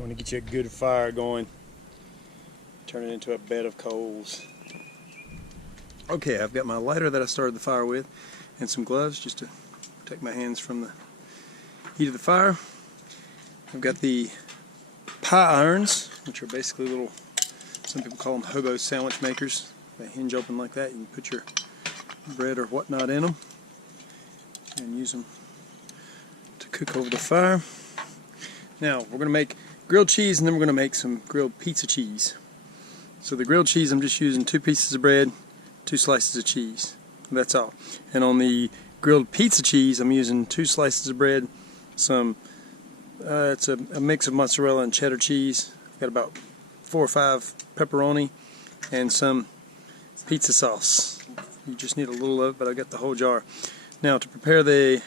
You want to get you a good fire going. Turn it into a bed of coals. Okay, I've got my lighter that I started the fire with and some gloves just to protect my hands from the heat of the fire. I've got the pie irons, which are basically little, some people call them hobo sandwich makers. They hinge open like that. You can put your bread or whatnot in them and use them to cook over the fire. Now, we're going to make grilled cheese, and then we're going to make some grilled pizza cheese. So the grilled cheese, I'm just using 2 pieces of bread, 2 slices of cheese. That's all. And on the grilled pizza cheese, I'm using 2 slices of bread, some, it's a mix of mozzarella and cheddar cheese. I've got about 4 or 5 pepperoni, and some pizza sauce. You just need a little of it, but I got the whole jar. Now, to prepare the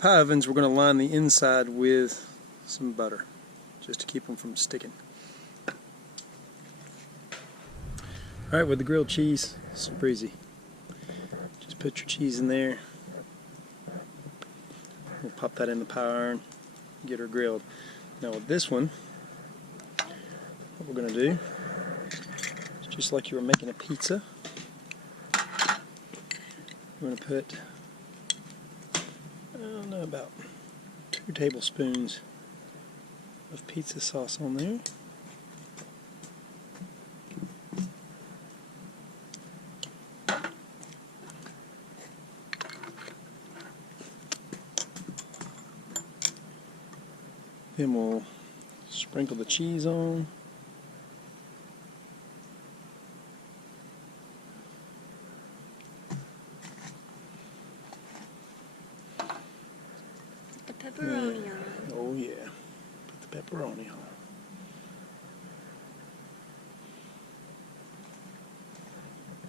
pie ovens, we're going to line the inside with some butter, just to keep them from sticking. Alright, with the grilled cheese, super easy. Just put your cheese in there. We'll pop that in the pie iron, get her grilled. Now with this one, what we're going to do is just like you were making a pizza, we're going to put, I don't know, about 2 tablespoons of pizza sauce on there. Then we'll sprinkle the cheese on. The pepperoni on. Oh yeah, put the pepperoni on.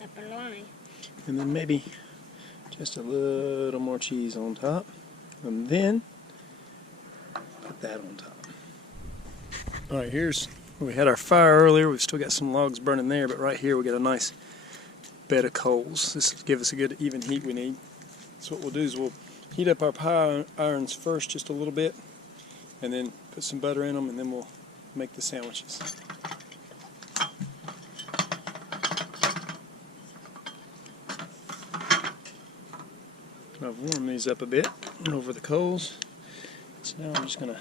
Pepperoni. And then maybe just a little more cheese on top. And then put that on top. Alright, here's where we had our fire earlier. We've still got some logs burning there, but right here we got a nice bed of coals. This will give us a good even heat we need. So what we'll do is we'll heat up our pie irons first just a little bit, and then put some butter in them, and then we'll make the sandwiches. I've warmed these up a bit over the coals. So now I'm just going to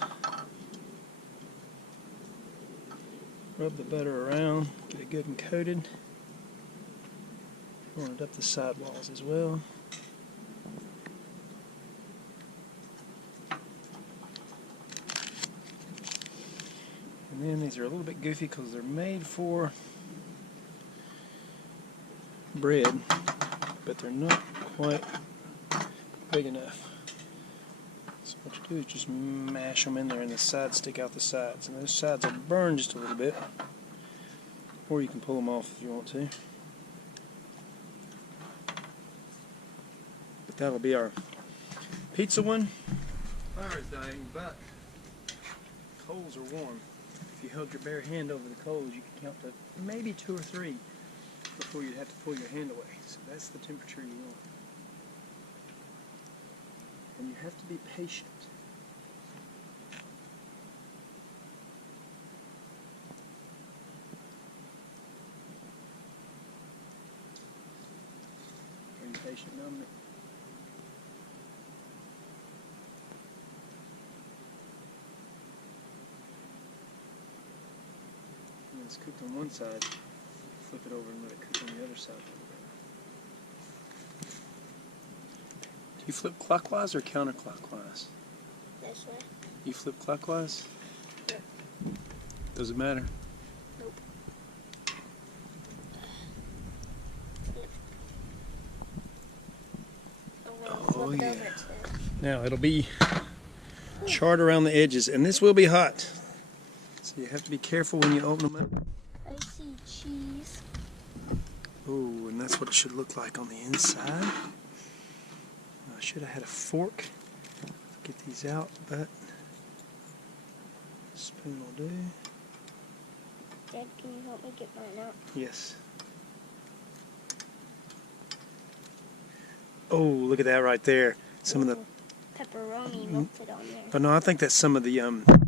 rub the butter around, get it good and coated. Run it up the side walls as well. And then these are a little bit goofy because they're made for bread, but they're not quite big enough. So what you do is just mash them in there, and the sides stick out the sides. And those sides will burn just a little bit, or you can pull them off if you want to. But that'll be our pizza one. Fire is dying, but coals are warm. If you held your bare hand over the coals, you could count to maybe 2 or 3 before you'd have to pull your hand away. So that's the temperature you want. And you have to be patient. Are you patient, Dominic? When it's cooked on one side, flip it over and let it cook on the other side. Do you flip clockwise or counterclockwise? This way. You flip clockwise? Yeah. Does it matter? Nope. Oh yeah. Now it'll be charred around the edges, and this will be hot. So you have to be careful when you open them up. I see cheese. Oh, and that's what it should look like on the inside. I should have had a fork to get these out, but a spoon will do. Dad, can you help me get mine out? Yes. Oh, look at that right there. Some of the pepperoni melted on there. But no, I think that's some of the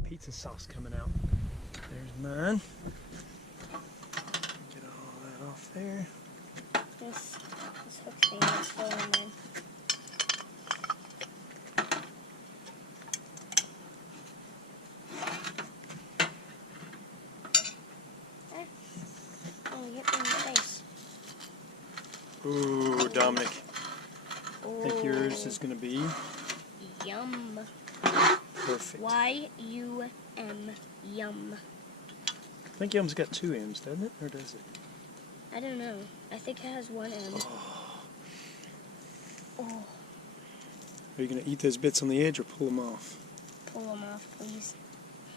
pizza sauce coming out. There's mine. Get all that off there. This hook thing is going in. Oh, you hit me in the face. Ooh, Dominic. I think Oh, yours is going to be yum. perfect. Y-U-M. Yum. I think Yum's got 2 M's, doesn't it? Or does it? I don't know. I think it has 1 M. Oh. Are you going to eat those bits on the edge or pull them off? Pull them off, please.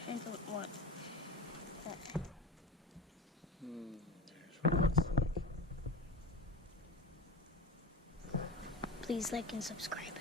I don't want that. There's what it looks like. Please like and subscribe.